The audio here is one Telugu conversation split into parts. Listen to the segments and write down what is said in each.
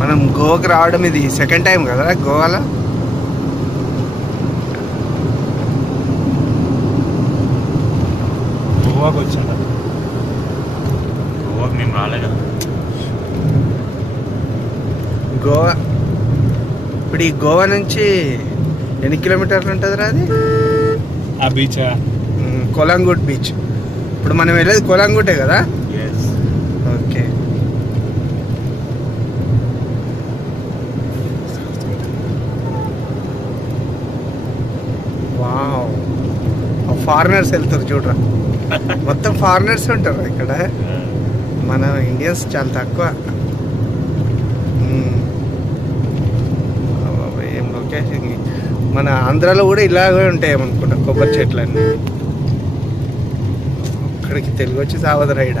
మనం గోవాకి రావడం ఇది సెకండ్ టైం కదా గోవాలో. గోవాకి వచ్చాను, గోవాకి మేము రాలే కదా. గోవా ఇప్పుడు ఈ గోవా నుంచి ఎన్ని కిలోమీటర్లు ఉంటుంది రా అది? ఆ బీచ్ కొలంగుట్ బీచ్. ఇప్పుడు మనం వెళ్ళేది కొలంగుటే కదా? ఓకే. వావ్, ఫారినర్స్ వెళ్తారు చూడరా, మొత్తం ఫారినర్స్ ఉంటారు ఇక్కడ. మన ఇండియన్స్ చాలా తక్కువ. ఏం లొకేషన్. మన ఆంధ్రాలో కూడా ఇలాగే ఉంటాయి ఏమనుకుంటా కొబ్బరి చెట్లు అన్నీ. ఇక్కడికి తెలుగు వచ్చి సావదరా ఈడ.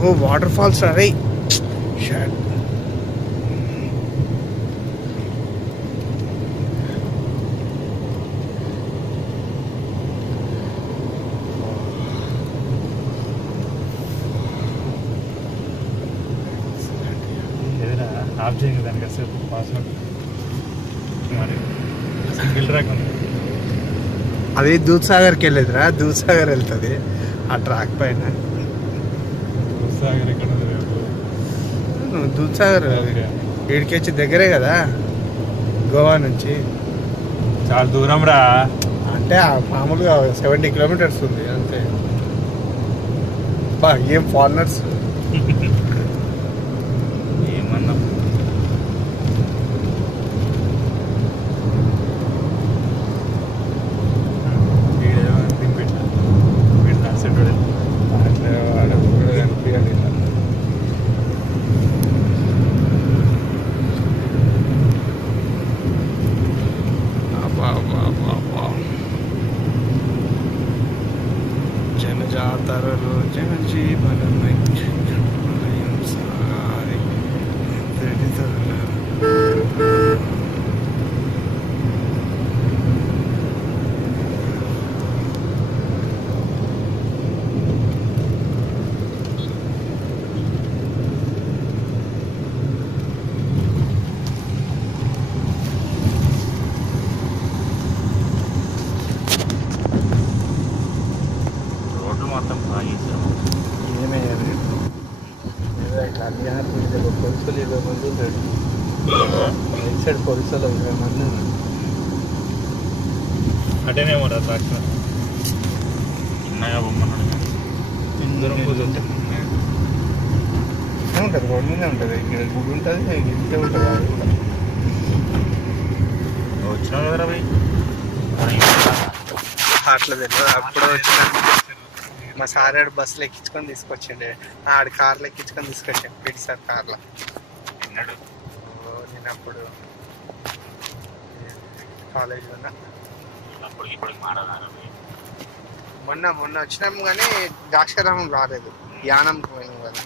ఓ వాటర్ ఫాల్స్ అరే షాట్. ఆఫ్ చేయండి దానికి కాసేపు పాస్వర్డ్ మరి సింగిల్ ట్రాక్ ఉంది. అది దూద్సాగర్కి వెళ్ళేదిరా, దూద్సాగర్ వెళ్తుంది ఆ ట్రాక్ పైన. దూద్సాగర్ ఎక్కడ ఉంది? దూద్సాగర్ వీడికి వచ్చి దగ్గరే కదా గోవా నుంచి. చాలా దూరం రా, అంటే మామూలుగా 70 కిలోమీటర్స్ ఉంది అంతే. బా ఏం ఫారినర్స్. ఏమన్నా జనజాతరలు జనజీవనమై సారి. పోలీసులు అటేనేమో రా ట్రాక్టర్ చిన్నగా బొమ్మన్నాడు. ఉంటుంది, రోడ్ మీద ఉంటుంది. ఇక్కడ గుడి ఉంటుంది, ఇంటే ఉంటుంది. వచ్చినా కదరా భయ్, అట్లా తెలియదు. అప్పుడు వచ్చిన మా సార్ ఆడు బస్సులు ఎక్కించుకొని తీసుకొచ్చిండే, ఆడు కార్లు ఎక్కించుకొని తీసుకొచ్చాడు పిటి సార్ కార్లో. విన్నాడు నేను అప్పుడు కాలేజ్ ఉన్నా. అప్పటికి ఇప్పటికి మాట్లాడాలి. మొన్న వచ్చినాము కానీ ద్రాక్షారామం రాలేదు, యానం పోయినాం కదా.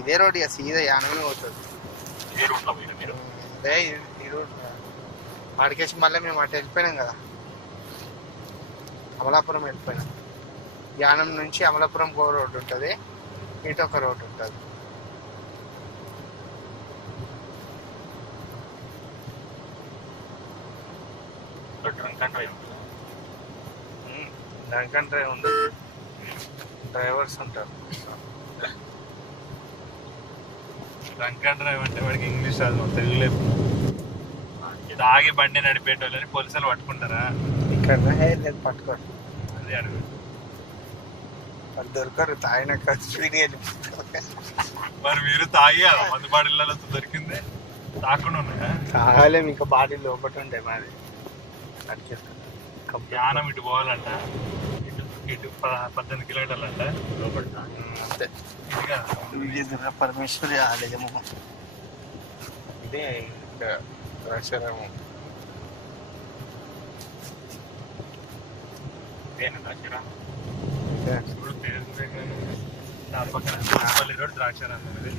ఇదే రోడ్ ఇక సీదా యానమే పోతుంది. ఈ రోడ్ ఆడికేసి మళ్ళీ మేము అటు వెళ్ళిపోయినాం కదా, అమలాపురం వెళ్ళిపోయినాం. యానం నుంచి అమలాపురం గో రోడ్డు ఉంటుంది, ఇటు ఒక రోడ్డు ఉంటుంది. దానికంటే ఉండదు, డ్రైవర్స్ ఉంటారు. డ్రంక్ అండ్ డ్రైవ్ అంటే వాడికి ఇంగ్లీష్ రాదు, తెలుగు లేదు. ఇది ఆగి బండి నడిపేటోళ్ళని పోలీసులు పట్టుకుంటారా? ఇక్కడ లేదు పట్టుకోరు, అదే అడుగు. వాళ్ళు దొరకరు, తాగినాక స్పీడ్గా మరి మీరు తాగి మందు బాటిల్లో దొరికిందే తాకుండా ఉన్నాయా? తాగాలే, మీకు బాటిల్ లోపల ఉండే మాది. యానం ఇటు పోవాలంట, ఇటు 18 కిలోమీటర్లు అంట లోపల. అంతే. దుర్గా పరమేశ్వరి ఆలయము ఇదే ద్రాక్షారామం. పక్కన నాపల్లి రోడ్ ద్రాక్షారామం ఇది.